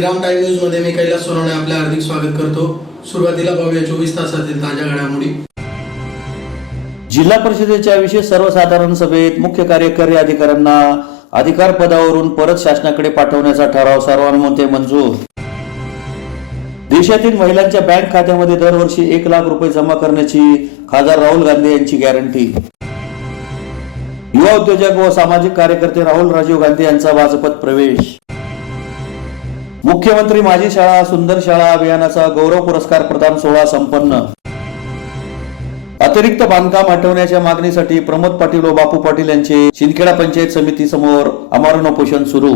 Shriram time news मध्ये मी कैलास सोनवणे आपले हार्दिक स्वागत करतो। सुरुवातीला पाहूया 24 तासातील ताज्या घडामोडी। जिल्हा परिषदेच्या विशेष सर्वसाधारण सभेत मुख्य कार्यकारी अधिकाऱ्यांना अधिकार पदावरून परत शासनाकडे पाठवण्याचा ठराव सर्वानुमते मंजूर। देशातील महिलांच्या बँक खात्यामध्ये दरवर्षी 1 लाख रुपये जमा करण्याची खासदार राहुल गांधी यांची गॅरंटी। युवा उद्योजक व सामाजिक कार्यकर्ते राहुल राजीव गांधी यांचा भाजपत प्रवेश। मुख्यमंत्री माझी शाळा सुंदर शाळा अभियानाचा गौरव पुरस्कार प्रदान सोहळा संपन्न। अतिरिक्त बांधकाम हटवण्याच्या मागणीसाठी प्रमोद पाटील व बापू पाटील यांचे शिंदखेडा पंचायत समिती समोर आमरण उपोषण सुरू।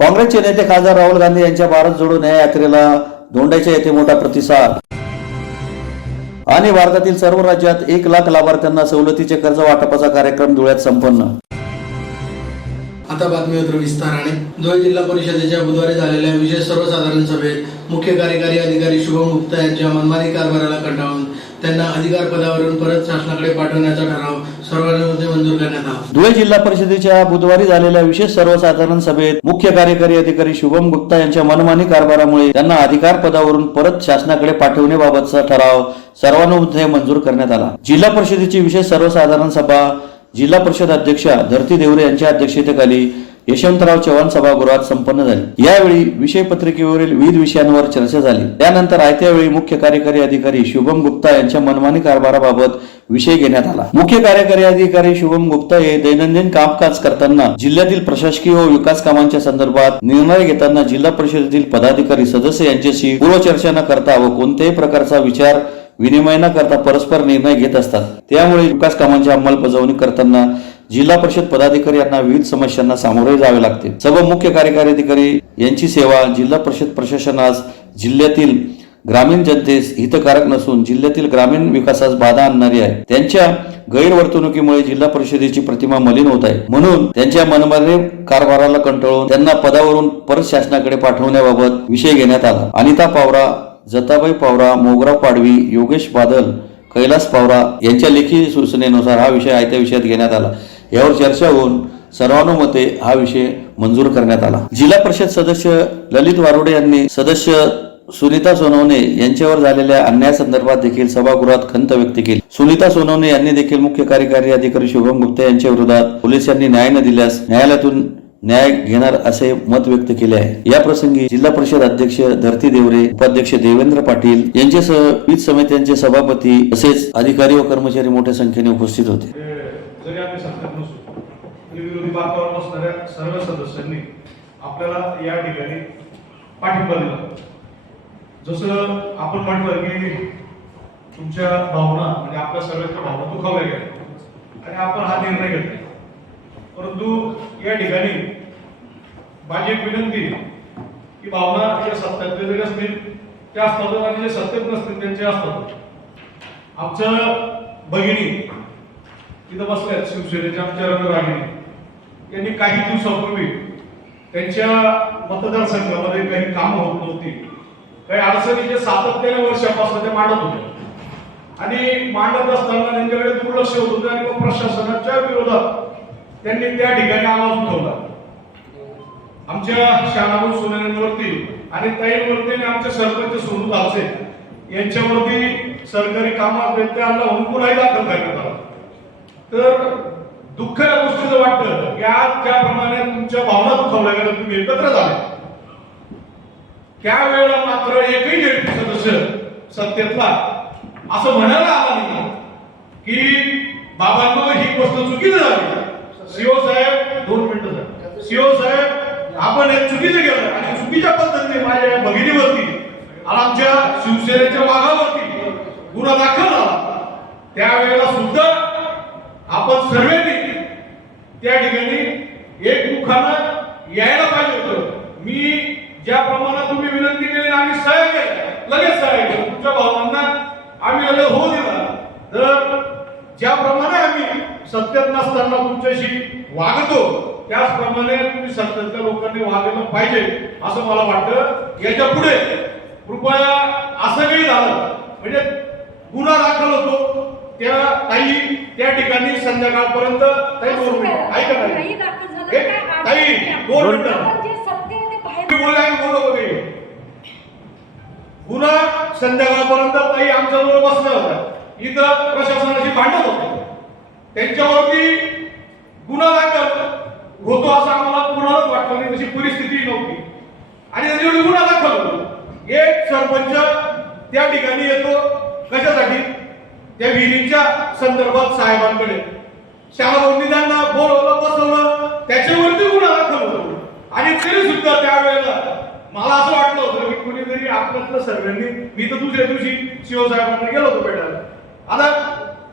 काँग्रेसचे नेते खासदार राहुल गांधी यांच्या भारत जोडो न्याय यात्रेला धोंड्याच्या येथे मोठा प्रतिसाद। आणि भारतातील सर्व राज्यात 1 लाख लाभार्थ्यांना सवलतीचे कर्ज वाटपाचा कार्यक्रम धुळ्यात संपन्न। आता बातमीपत्र विस्ताराने। धुळे जिल्हा परिषदेच्या बुधवारी झालेल्या विशेष सर्वसाधारण सभेत मुख्य कार्यकारी अधिकारी शुभम गुप्ता यांच्या मनमानी कारभाराला कंटाळून त्यांना अधिकार पदावरून परत शासनाकडे पाठवण्याचा ठराव सर्वानुमते मंजूर करण्यात आला। धुळे जिल्हा परिषदेच्या बुधवारी झालेल्या विशेष सर्वसाधारण सभेत मुख्य कार्यकारी अधिकारी शुभम गुप्ता यांच्या मनमानी कारभारामुळे त्यांना अधिकार पदावरून परत शासनाकडे पाठवण्याबाबतचा ठराव सर्वानुमते मंजूर करण्यात आला। जिल्हा परिषदेची विशेष सर्वसाधारण सभा जिल्हा परिषद अध्यक्षा धरती देवरे यांच्या अध्यक्षतेखाली यशवंतराव चव्हाण सभागृहात संपन्न झाली। यावेळी विषय पत्रिकेवरील विविध विषयांवर चर्चा झाली। त्यानंतर आयत्या वेळी मुख्य कार्यकारी अधिकारी शुभम गुप्ता यांच्या मनमानी कारभाराबाबत विषय घेण्यात आला। मुख्य कार्यकारी अधिकारी शुभम गुप्ता हे दैनंदिन कामकाज करताना जिल्ह्यातील प्रशासकीय व विकास कामांच्या संदर्भात निर्णय घेताना जिल्हा परिषदेतील पदाधिकारी सदस्य यांच्याशी पूर्वचर्चा न करता व कोणत्याही प्रकारचा विचार विनिमय न करता परस्पर निर्णय घेत असतात। त्यामुळे विकास कामांची अंमलबजावणी करताना जिल्हा परिषद पदाधिकारी यांना विविध समस्यांना सामोरे जावे लागते। सर्व मुख्य कार्यकारी अधिकारी यांची सेवा जिल्हा परिषद प्रशासनास जिल्ह्यातील ग्रामीण जनतेस हितकारक नसून जिल्ह्यातील ग्रामीण विकासास बाधा आणणारी आहे। त्यांच्या गैरवर्तणुकीमुळे जिल्हा परिषदेची प्रतिमा मलिन होत आहे। म्हणून त्यांच्या मनमानी कारभाराला कंटाळून त्यांना पदावरून परत शासनाकडे पाठवण्याबाबत विषय घेण्यात आला। अनिता पावरा, जताबाई पावरा, मोगरा पाडवी, योगेश बादल, कैलास पावरा यांच्या लेखी सूचनेनुसार हा विषय आयत्या विषयात घेण्यात आला। यावर चर्चा होऊन सर्वानुमते हा विषय मंजूर करण्यात आला। जिल्हा परिषद सदस्य ललित वारोडे यांनी सदस्य सुनीता सोनवणे यांच्यावर झालेल्या अन्यायासंदर्भात देखील सभागृहात खंत व्यक्त केली। सुनीता सोनवणे यांनी देखील मुख्य कार्यकारी अधिकारी शुभम गुप्ता यांच्या विरोधात पोलिसांनी न्याय न दिल्यास न्यायालयातून न्याय घेणार असे मत व्यक्त केले आहे। या प्रसंगी जिल्हा परिषद अध्यक्ष धरती देवरे, उपाध्यक्ष देवेंद्र पाटील यांच्यासह विविध समित्यांचे सभापती तसेच अधिकारी व कर्मचारी मोठ्या संख्येने उपस्थित होते। जरी आम्ही सत्तेत नसू तरी विरोधी बाकावर बसणाऱ्या सर्व सदस्यांनी आपल्याला या ठिकाणी पाठिंबा दिला। जसं आपण म्हटलं की तुमच्या भावना म्हणजे आपल्या सगळ्यांच्या भावना दुखावल्या गेल्या आणि आपण हा निर्णय घेतला। परंतु या ठिकाणी माझी एक विनंती की भावना या सत्तेत जरी असतील त्या असतात आणि जे सत्तेत नसतील त्यांचे असतात। आमच्या भगिनी तिथं बसल्यात शिवसेनेच्या आमच्या रणरागिणी यांनी काही दिवसापूर्वी त्यांच्या मतदारसंघामध्ये काही कामं होत नव्हती, काही अडचणी जे सातत्याने वर्षापासून ते मांडत होते आणि मांडत असताना त्यांच्याकडे दुर्लक्ष होत होतं आणि मग प्रशासनाच्या विरोधात त्यांनी त्या ठिकाणी आवाज उठवला। आमच्या शाळामूल सोनेवरती आणि ताईंवरती आणि आमच्या सरपंच सोनू दालसे यांच्यावरती सरकारी कामात व्यत्यय आणला म्हणून गुन्हाही दाखल करण्यात आला। तर दुःख या गोष्टीचं वाटतं की आज ज्याप्रमाणे तुमच्या भावना दुखावल्या गेल्या, तुम्ही एकत्र झाले, त्यावेळेला मात्र एकही जेडपी सदस्य सत्तेतला असं म्हणायला आला नाही की बाबांनो ही गोष्ट चुकीची झाली। सीओ साहेब 2 मिनिटं झाली। सीओ साहेब आपण हे चुकीचं केलं आणि चुकीच्या पद्धतीने माझ्या भगिनीवरती आणि आमच्या शिवसेनेच्या वाघावरती गुन्हा दाखल झाला। त्यावेळेला सुद्धा आपण सर्वांनी त्या ठिकाणी एकमुखानं यायला पाहिजे होतं। मी ज्याप्रमाणे तुम्ही विनंती केली आम्ही सहाय्य केलं, लगेच सहाय्य केलं, तुमच्या भावनांना आम्ही लगेच हो दिला। तर ज्याप्रमाणे आम्ही सत्तेत नसताना तुमच्याशी वागतो त्याचप्रमाणे तुम्ही सत्तेतल्या लोकांनी वागलं पाहिजे असं मला वाटतं। याच्या पुढे कृपया असं काही झालं म्हणजे गुन्हा दाखल होतो त्या ताई त्या ठिकाणी संध्याकाळपर्यंत ताई 2 मिनिटं ऐका ताई 2 मिनिटं बोलले आम्ही बोलवतो घरी. पुन्हा संध्याकाळपर्यंत ताई आमच्याजवळ बसल्या होत्या. इथं प्रशासनाशी भांडत होते. त्यांच्यावरती गुन्हा दाखल होतो असं आम्हाला कुणालाच वाटलं नाही. तशी परिस्थिती नव्हती आणि त्याच्यावर गुन्हा दाखल होतो. एक सरपंच त्या ठिकाणी येतो कशासाठी? त्या विहिरीच्या संदर्भात साहेबांकडे. शाळाभोवती त्यांना बोलवलं बसवलं, त्याच्यावरती गुन्हा दाखल होतो. आणि तरी सुद्धा त्यावेळेला मला असं वाटलं होतं की कुणीतरी आपल्यातलं सर्वांनी, मी तर दुसऱ्या दिवशी शिवसाहेबांना गेलो होतो भेटायला. आता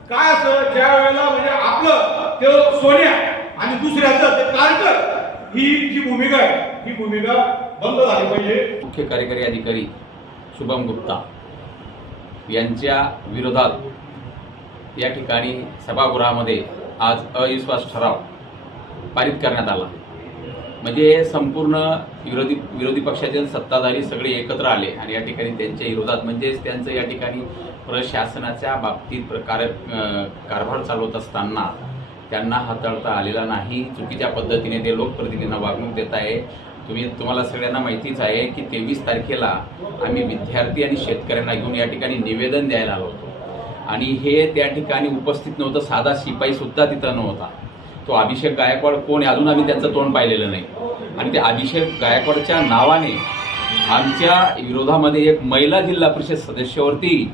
काय असं ज्या वेळेला म्हणजे आपलं ते सोन्या आणि दुसऱ्याचं ते कारकर, ही जी भूमिका आहे ही भूमिका बंद झाली पाहिजे. मुख्य कार्यकारी अधिकारी शुभम गुप्ता यांच्या विरोधात या ठिकाणी सभागृहामध्ये आज अविश्वास ठराव पारित करण्यात आला. म्हणजे संपूर्ण विरोधी पक्षाचे सत्ताधारी सगळे एकत्र आले आणि या ठिकाणी त्यांच्या विरोधात म्हणजेच त्यांचं या ठिकाणी प्रशासनाच्या बाबतीत कारभार चालवत असताना त्यांना हाताळता आलेला नाही. चुकीच्या पद्धतीने ते लोकप्रतिनिधींना वागणूक देत आहे. तुम्हाला सगळ्यांना माहितीच आहे की 23 तारखेला आम्ही विद्यार्थी आणि शेतकऱ्यांना घेऊन या ठिकाणी निवेदन द्यायला आलो होतो आणि हे त्या ठिकाणी उपस्थित नव्हतं. साधा शिपाई सुद्धा तिथं नव्हता. तो अभिषेक गायकवाड कोण आहे अजून आम्ही त्यांचं तोंड पाहिलेलं नाही. आणि त्या अभिषेक गायकवाडच्या नावाने आमच्या विरोधामध्ये एक महिला जिल्हा परिषद सदस्यावरती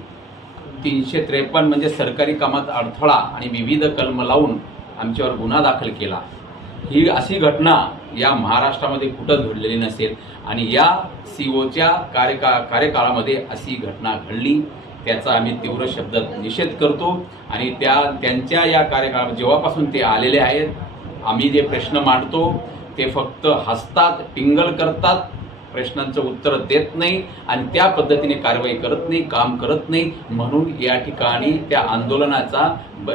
353 म्हणजे सरकारी कामात अडथळा आणि विविध कलम लावून आमच्यावर गुन्हा दाखल केला. ही अशी घटना या महाराष्ट्रामध्ये कुठंच घडलेली नसेल आणि या सीओच्या कार्यकाळामध्ये अशी घटना घडली. त्याचा आम्ही तीव्र शब्दात निषेध करतो आणि त्यांच्या या कार्यकाळात जेव्हापासून ते आलेले आहेत, आम्ही जे प्रश्न मांडतो ते फक्त हसतात, टिंगल करतात, प्रश्नांचं उत्तर देत नाही आणि त्या पद्धतीने कारवाई करत नाही, काम करत नाही. म्हणून या ठिकाणी त्या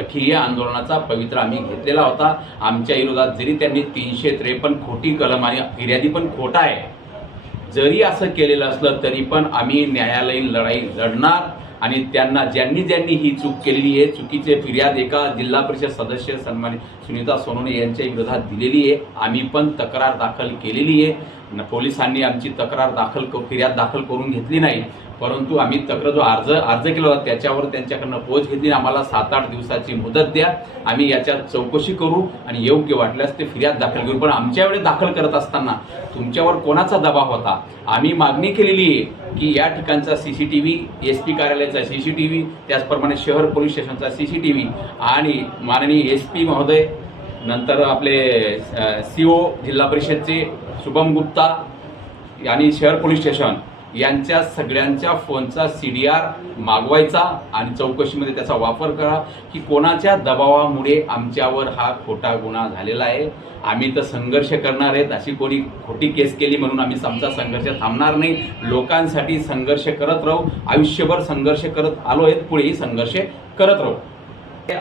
ठिय्या आंदोलनाचा पवित्र आम्ही घेतलेला होता. आमच्या विरोधात जरी त्यांनी 353 खोटी कलम आणि फिर्यादी पण खोटा आहे, जरी असं केलेलं असलं तरी पण आम्ही न्यायालयीन लढाई लढणार आणि त्यांना ज्यांनी ही चूक केलेली आहे, चुकीचे फिर्याद एका जिल्हा परिषद सदस्य सन्मानित सुनीता सोनवणे यांच्या विरोधात दिलेली आहे. आम्ही पण तक्रार दाखल केलेली आहे. पोलिसांनी आमची फिर्याद दाखल करून घेतली नाही, परंतु आम्ही जो अर्ज केला होता त्याच्यावर त्यांच्याकडनं पोच घेतली. आम्हाला 7-8 दिवसाची मुदत द्या, आम्ही याच्यात चौकशी करू आणि योग्य वाटल्यास ते फिर्याद दाखल करू. पण आमच्या वेळेस दाखल करत असताना तुमच्यावर कोणाचा दबाव होता? आम्ही मागणी केलेली आहे की या ठिकाणचा CCTV, SP कार्यालयाचा CCTV, त्याचप्रमाणे शहर पोलीस स्टेशनचा CCTV आणि माननीय SP महोदय, नंतर आपले CO जिल्हा परिषदचे शुभम गुप्ता आणि शहर पोलीस स्टेशन यांच्या सगळ्यांच्या फोनचा CDR मागवायचा आणि चौकशीमध्ये त्याचा वापर करा की कोणाच्या दबावामुळे आमच्यावर हा खोटा गुन्हा झालेला आहे. आम्ही तर संघर्ष करणार आहेत. अशी कोणी खोटी केस केली म्हणून आम्ही आमचा संघर्ष थांबणार नाही. लोकांसाठी संघर्ष करत राहू. आयुष्यभर संघर्ष करत आलो आहेत, पुढेही संघर्ष करत राहू.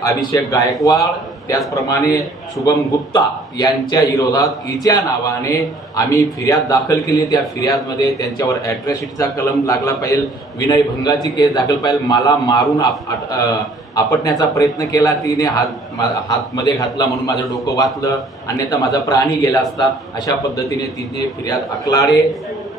अभिषेक गायकवाड त्याचप्रमाणे शुभम गुप्ता यांच्या विरोधात हिच्या नावाने आम्ही फिर्याद दाखल केली. त्या फिर्यादमध्ये त्यांच्यावर ॲट्रॉसिटीचा कलम लागला पाहिजे, विनयभंगाची केस दाखल पाहिजे, मला मारून आपटण्याचा प्रयत्न केला, तिने हातमध्ये घातला म्हणून माझं डोकं वाचलं, अन्यथा माझा प्राणी गेला असता, अशा पद्धतीने तिने फिर्याद अकलाडे.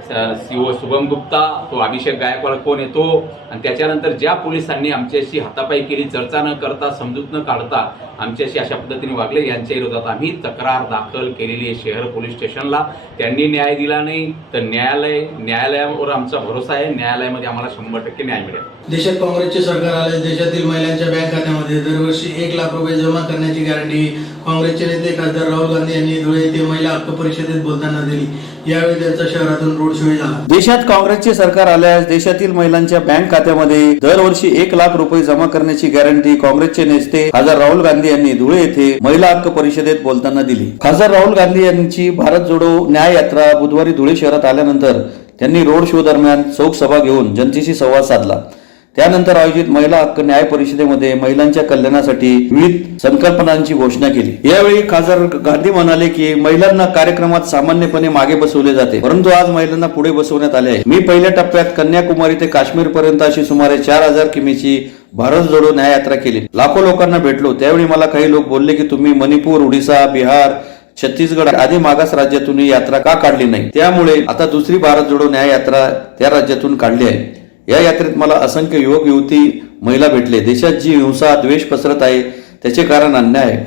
CO शुभम गुप्ता, तो अभिषेक गायकवाड कोण येतो आणि त्याच्यानंतर ज्या पोलिसांनी आमच्याशी हातापाई केली, चर्चा न करता, समजूत न काढता आमच्याशी अशा पद्धतीने वागले, यांच्या विरोधात आम्ही तक्रार दाखल केलेली आहे शहर पोलीस स्टेशनला. त्यांनी न्याय दिला नाही तर न्यायालयावर आमचा भरोसा आहे. न्यायालयामध्ये आम्हाला 100% न्याय मिळेल. देशात काँग्रेसचे सरकार आले, देशातील महिलांच्या बँक खात्यामध्ये दरवर्षी 1 लाख रुपये जमा करण्याची गॅरंटी काँग्रेसचे नेते खासदार राहुल गांधी यांनी धुळे येथे महिला हक्क परिषदेत बोलताना दिली. यावेळी त्यांचा शहरातून रोड शो झाला. देशात काँग्रेसचे सरकार आल्यास देशातील महिलांच्या बँक खात्यामध्ये दरवर्षी 1 लाख रुपये जमा करण्याची गॅरंटी काँग्रेसचे नेते खासदार राहुल गांधी यांनी धुळे येथे महिला हक्क परिषदेत बोलताना दिली. खासदार राहुल गांधी यांची भारत जोडो न्याय यात्रा बुधवारी धुळे शहरात आल्यानंतर त्यांनी रोड शो दरम्यान चौक सभा घेऊन जनतेशी संवाद साधला. त्यानंतर आयोजित महिला हक्क न्याय परिषदेमध्ये महिलांच्या कल्याणासाठी विविध संकल्पनांची घोषणा केली. यावेळी खासदार गांधी म्हणाले की महिलांना कार्यक्रमात सामान्यपणे मागे बसवले जाते, परंतु आज महिलांना पुढे बसवण्यात आले आहे. मी पहिल्या टप्प्यात कन्याकुमारी ते काश्मीर पर्यंत अशी सुमारे 4000 किमीची भारत जोडो न्याय यात्रा केली. लाखो लोकांना भेटलो. त्यावेळी मला काही लोक बोलले की तुम्ही मणिपूर, ओडिसा, बिहार, छत्तीसगड आदी मागास राज्यातून ही यात्रा का काढली नाही, त्यामुळे आता दुसरी भारत जोडो न्याय यात्रा त्या राज्यातून काढली आहे. या यात्रेत मला असंख्य युवक युवती महिला भेटले. देशात जी हिंसा द्वेष पसरत आहे त्याचे कारण अन्याय आहे.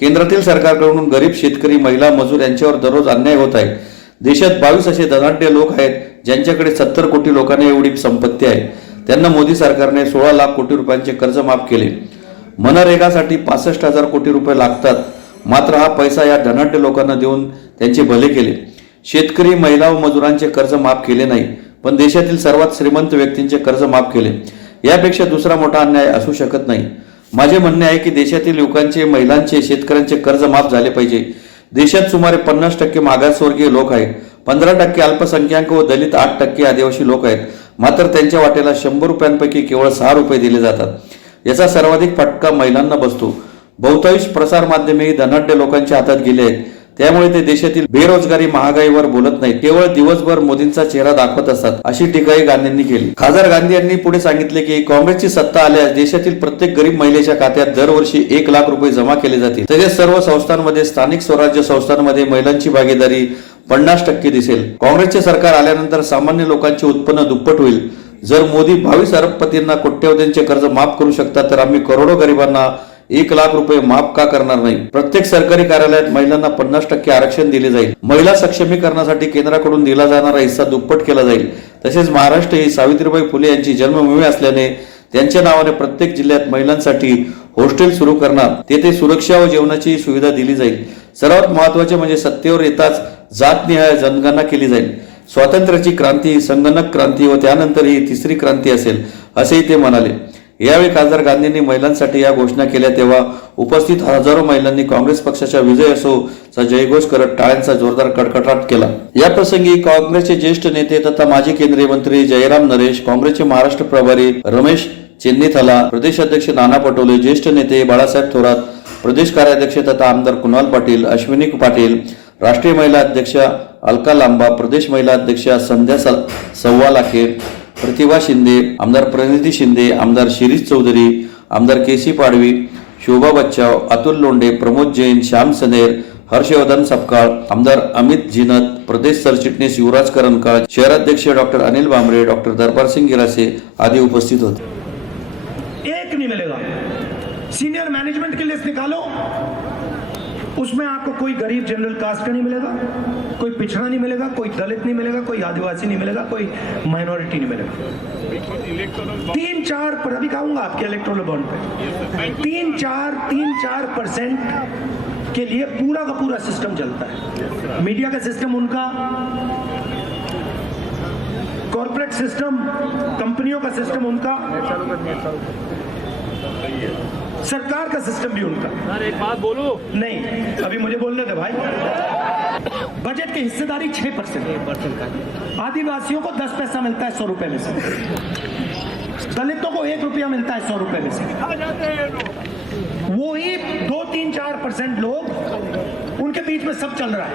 केंद्रातील सरकारकडून गरीब शेतकरी महिला मजूर यांच्यावर दररोज अन्याय होत आहे. देशात 22 असे धनाढ्य लोक आहेत ज्यांच्याकडे 70 कोटी लोकांना एवढी संपत्ती आहे. त्यांना मोदी सरकारने 16 लाख कोटी रुपयांचे कर्ज माफ केले. मनरेगासाठी 65,000 कोटी रुपये लागतात, मात्र हा पैसा या धनाढ्य लोकांना देऊन त्यांचे भले केले. शेतकरी महिला व मजुरांचे कर्ज माफ केले नाही, पण देशातील सर्वात श्रीमंत व्यक्तींचे कर्ज माफ केले. यापेक्षा दुसरा मोठा अन्याय असू शकत नाही. माझे म्हणणे आहे की देशातील युवकांचे, महिलांचे, शेतकऱ्यांचे कर्ज माफ झाले पाहिजे. देशात सुमारे 50% मागासवर्गीय लोक आहेत, 15% अल्पसंख्याक व दलित, 8% आदिवासी लोक आहेत. मात्र त्यांच्या वाट्याला 100 रुपयांपैकी केवळ 6 रुपये दिले जातात. याचा सर्वाधिक फटका महिलांना बसतो. बहुतांश प्रसार माध्यमेही धनाढ्य लोकांच्या हातात गेले आहेत. त्यामुळे ते देशातील बेरोजगारी, महागाईवर बोलत नाहीत, केवळ दिवसभर मोदींचा चेहरा दाखवत असतात, अशी टीकाही गांधींनी केली. खासदार गांधी यांनी पुढे सांगितले की काँग्रेसची सत्ता आल्यास देशातील प्रत्येक गरीब महिलेच्या खात्यात दरवर्षी 1 लाख रुपये जमा केले जातील. तसेच सर्व संस्थांमध्ये, स्थानिक स्वराज्य संस्थांमध्ये महिलांची भागीदारी 50% दिसेल. काँग्रेसचे सरकार आल्यानंतर सामान्य लोकांचे उत्पन्न दुप्पट होईल. जर मोदी 22 अरबपतींना कोट्यवधींचे कर्ज माफ करू शकतात, तर आम्ही करोडो गरिबांना 1 लाख रुपये माफ का करणार नाही. प्रत्येक सरकारी कार्यालयात महिलांना 50% आरक्षण दिले जाईल. महिला सक्षमीकरणासाठी केंद्राकडून दिला जाणारा हिस्सा दुप्पट केला जाईल. तसेच महाराष्ट्र ही सावित्रीबाई फुले यांची जन्मभूमी असल्याने त्यांच्या नावाने प्रत्येक जिल्ह्यात महिलांसाठी हॉस्टेल सुरू करणार. तेथे सुरक्षा व जेवणाची सुविधा दिली जाईल. सर्वात महत्त्वाचे म्हणजे सत्तेवर येताच जातनिहाय जनगणना केली जाईल. स्वातंत्र्याची क्रांती, संगणक क्रांती व त्यानंतर ही तिसरी क्रांती असेल, असेही ते म्हणाले. यावेळी खासदार गांधींनी महिलांसाठी या घोषणा केल्या तेव्हा उपस्थित हजारो महिलांनी काँग्रेस पक्षाच्या विजय असोचा जयघोष करत टाळ्यांचा जोरदार कडकडाट केला. या प्रसंगी काँग्रेसचे ज्येष्ठ नेते तथा माजी केंद्रीय मंत्री जयराम नरेश, काँग्रेसचे महाराष्ट्र प्रभारी रमेश चेन्नीथला, प्रदेशाध्यक्ष नाना पटोले, ज्येष्ठ नेते बाळासाहेब थोरात, प्रदेश कार्याध्यक्ष तथा आमदार कुणाल पाटील, अश्विनी पाटील, राष्ट्रीय महिला अध्यक्ष अलका लांबा, प्रदेश महिला अध्यक्ष संध्या सव्वालाखे, प्रतिभा शिंदे, आमदार प्रणिती शिंदे, आमदार शिरीष चौधरी, आमदार केसी पाडवी, शोभा बच्चाव, अतुल लोंढे, प्रमोद जैन, श्याम सनेर, हर्षवर्धन सपकाळ, आमदार अमित जिनत, प्रदेश सरचिटणीस युवराज करंकाळ, शहराध्यक्ष डॉक्टर अनिल बांबरे, डॉक्टर दरबार सिंह गिरासे आदि उपस्थित होते. एक नहीं मिलेगा. सीनियर मैनेजमेंट की लिस्ट निकालो, उसमें आपको कोई गरीब जनरल कास्ट का नहीं मिलेगा, कोई पिछड़ा नहीं मिलेगा, कोई दलित नहीं मिलेगा, कोई आदिवासी नहीं मिलेगा, कोई माइनॉरिटी नहीं मिलेगा. 3-4 पर अभी कहूंगा आपके इलेक्टोरल बॉन्ड पे 3-4% के लिए पूरा का पूरा सिस्टम चलता है. मीडिया का सिस्टम उनका, कॉर्पोरेट सिस्टम, कंपनियों का सिस्टम उनका, सरकार का सिस्टम भी उनका. एक बात बोलूं? नहीं, अभी मुझे बोलने दे भाई. बजट की हिस्सेदारी 6%. आदिवासियों को 10 पैसा मिलता है 100 रुपए में से. दलितों को 1 रुपया मिलता है 100 रुपए में से. वो ही 2-3-4% लोग, उनके बीच में सब चल रहा है.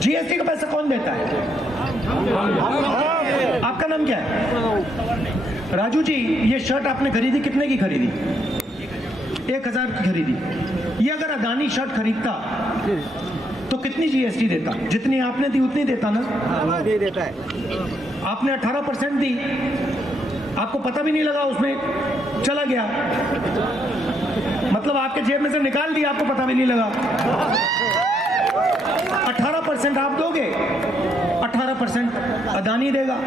जीएसटी का पैसा कौन देता है? आपका नाम क्या है? राजू जी, ये शर्ट आपने खरीदी, कितने की खरीदी? 1000 की खरीदी. ये अगर अदानी शर्ट खरीदता तो कितनी जीएसटी देता? जितनी आपने दी उतनी देता ना? देता है. आपने 18% दी, आपको पता भी नहीं लगा, उसमें चला गया. मतलब आपके जेब में से निकाल दिया, आपको पता भी नहीं लगा. 18% आप दोगे, 18% अदानी देगा.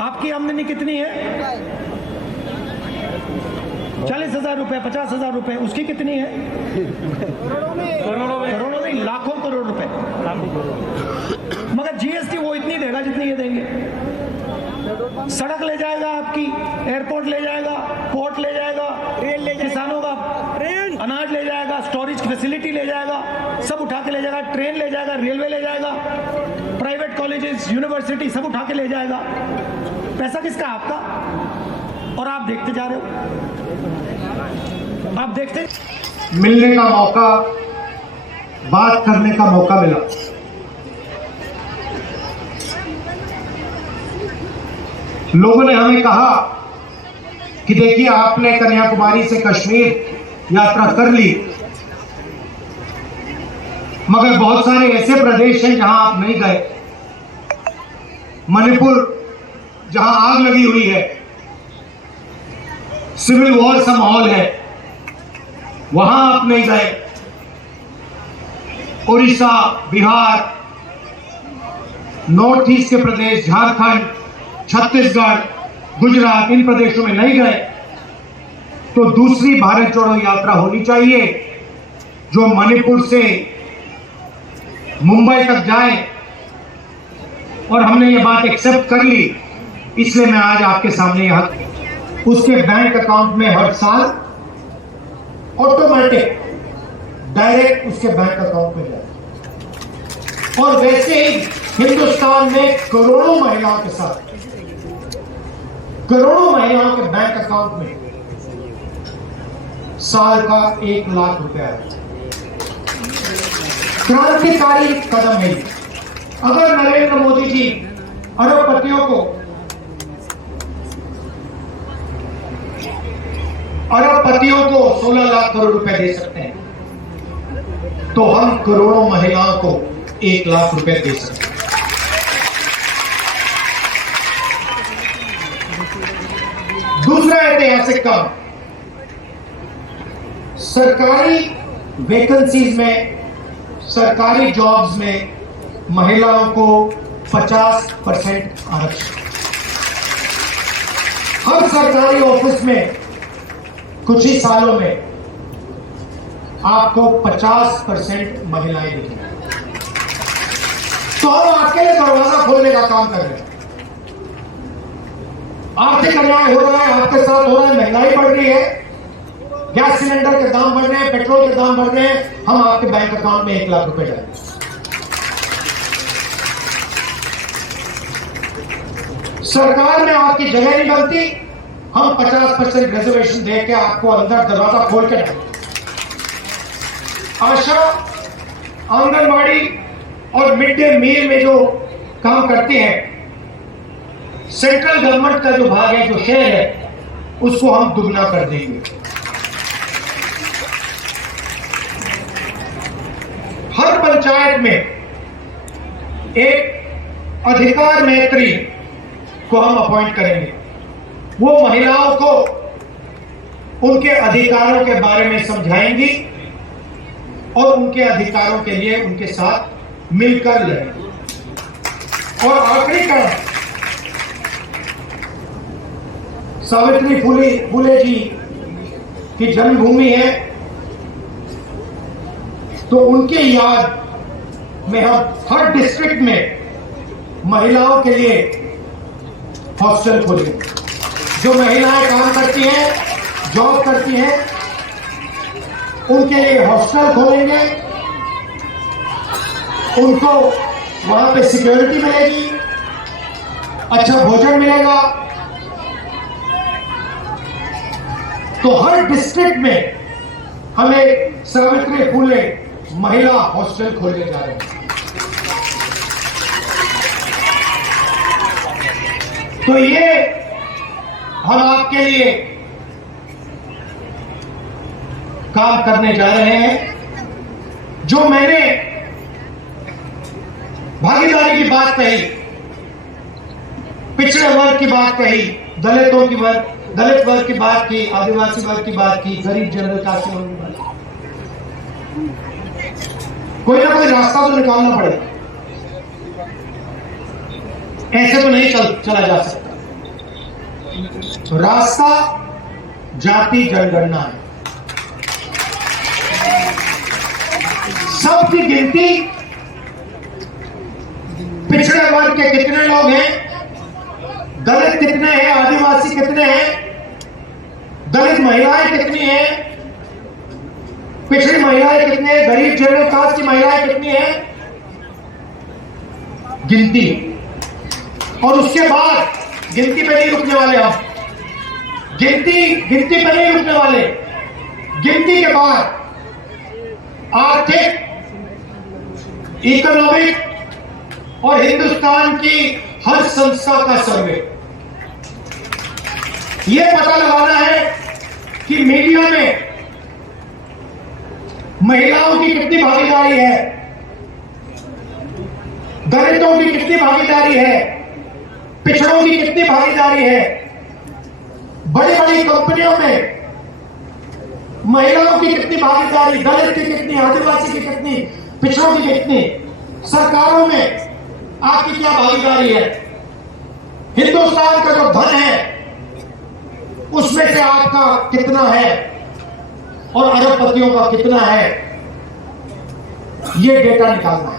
आपकी आमदनी कितनी है? 40,000 रुपए, 50,000 रुपए. उसकी कितनी है? करोड़ों नहीं, लाखों करोड़ रुपए. मगर जीएसटी वो इतनी देगा जितनी ये देंगे. सड़क ले जाएगा आपकी, एयरपोर्ट ले जाएगा, पोर्ट ले जाएगा, किसानों का अनाज ले जाएगा, स्टोरेज फैसिलिटी ले जाएगा, सब उठा के ले जाएगा. ट्रेन ले जाएगा, रेलवे ले जाएगा, प्राइवेट कॉलेजेस, यूनिवर्सिटी सब उठा के ले जाएगा. पैसा किसका? आपका. और आप देखते जा रहे हो. आप देखते, मिलने का मौका, बात करने का मौका मिला. लोगों ने हमें कहा कि देखिए, आपने कन्याकुमारी से कश्मीर यात्रा कर ली, मगर बहुत सारे ऐसे प्रदेश हैं जहां आप नहीं गए। मणिपुर जहां आग लगी हुई है, सिविल वॉर सा माहौल है, वहां आप नहीं गए। Orissa, Bihar, north east K Pradesh, Jharkhand, Chhattisgarh, Gujarat, in प्रदेशों में नहीं गए। तो दूसरी भारत जोड़ो यात्रा होनी चाहिए जो मणिपुर से मुंबई तक जाए, और हमने ये बात एक्सेप्ट कर ली, इसलिए मैं आज आपके सामने यहां उसके बैंक अकाउंट में हर साल ऑटोमेटिक डायरेक्ट उसके बैंक अकाउंट में जाए। और वैसे ही हिंदुस्तान में करोड़ों महिलाओं के साथ, करोड़ों महिलाओं के बैंक अकाउंट में साल का 1 लाख रुपया है। क्रांतिकारी कदम है। अगर नरेंद्र मोदी जी अरबपतियों को 16 लाख करोड़ रुपए दे सकते हैं, तो हम करोड़ों महिलाओं को 1 लाख रुपए दे सकते हैं। दूसरा ऐतिहासिक काम, सरकारी वैकेंसीज में, सरकारी जॉब्स में महिलाओं को 50% आरक्षण। हर सरकारी ऑफिस में कुछ ही सालों में आपको 50% महिलाएं दिखेंगी। तो हम आपके लिए दरवाजा खोलने का काम कर रहे हैं। आर्थिक अन्याय हो रहा है, आपके साथ हो रहा है, महंगाई बढ़ रही है, गैस सिलेंडर के दाम बढ़ रहे हैं, पेट्रोल के दाम बढ़ रहे हैं, हम आपके बैंक अकाउंट में 1 लाख रुपए डालेंगे। सरकार में आपकी जगह नहीं बनती, हम 50% रिजर्वेशन देके आपको अंदर दरवाजा खोल के डालेंगे। आशा, आंगनवाड़ी और मिड डे मील में जो काम करते हैं, सेंट्रल गवर्नमेंट का जो भाग है, जो शेयर है, उसको हम दुगना कर देंगे। हर पंचायत में एक अधिकार मैत्री को हम अपॉइंट करेंगे। वो महिलाओं को उनके अधिकारों के बारे में समझाएंगी और उनके अधिकारों के लिए उनके साथ मिलकर लड़ेंगे। और आखिरी काम, सावित्री फुले जी की जन्मभूमि है, तो उनके याद में हम हर डिस्ट्रिक्ट में महिलाओं के लिए हॉस्टल खोलेंगे। जो महिलाएं काम करती हैं, जॉब करती हैं, उनके लिए हॉस्टल खोलेंगे। उनको वहां पे सिक्योरिटी मिलेगी, अच्छा भोजन मिलेगा। तो हर डिस्ट्रिक्ट में हमें सावित्री फुले महिला हॉस्टल खोलने जा रहे हैं। तो ये हम आपके लिए काम करने जा रहे हैं। जो मैंने भागीदारी की बात कही, पिछड़े वर्ग की बात कही, दलित वर्ग की बात की, आदिवासी वर्ग की बात की, गरीब जनरल कास्ट वर्ग की बात की, कोई ना कोई रास्ता तो निकालना पड़ेगा। ऐसे तो नहीं चला जा सकता। रास्ता जाति जनगणना है। सबकी गिनती, पिछड़े वर्ग के कितने लोग हैं, दलित कितने हैं, आदिवासी कितने हैं, दलित महिलाएं कितनी हैं, पिछड़ी महिलाएं कितनी हैं, गरीब जनरल कास्ट की महिलाएं कितनी हैं, गिनती। और उसके बाद गिनती पे नहीं रुकने वाले हम, गिनती पे नहीं रुकने वाले। गिनती के बाद आर्थिक, इकोनॉमिक और हिंदुस्तान की हर संस्था का सर्वे। यह पता लगाना है कि मीडिया में महिलाओं की कितनी भागीदारी है, दलितों की कितनी भागीदारी है, पिछड़ों की कितनी भागीदारी है, बड़ी बड़ी कंपनियों में महिलाओं की कितनी भागीदारी, दलित की कितनी, आदिवासी की कितनी, पिछड़ों की कितनी, सरकारों में आपकी क्या भागीदारी है, हिंदुस्तान का जो धन है उसमें से आपका कितना है और अरबपतियों का कितना है, ये डेटा निकालना है।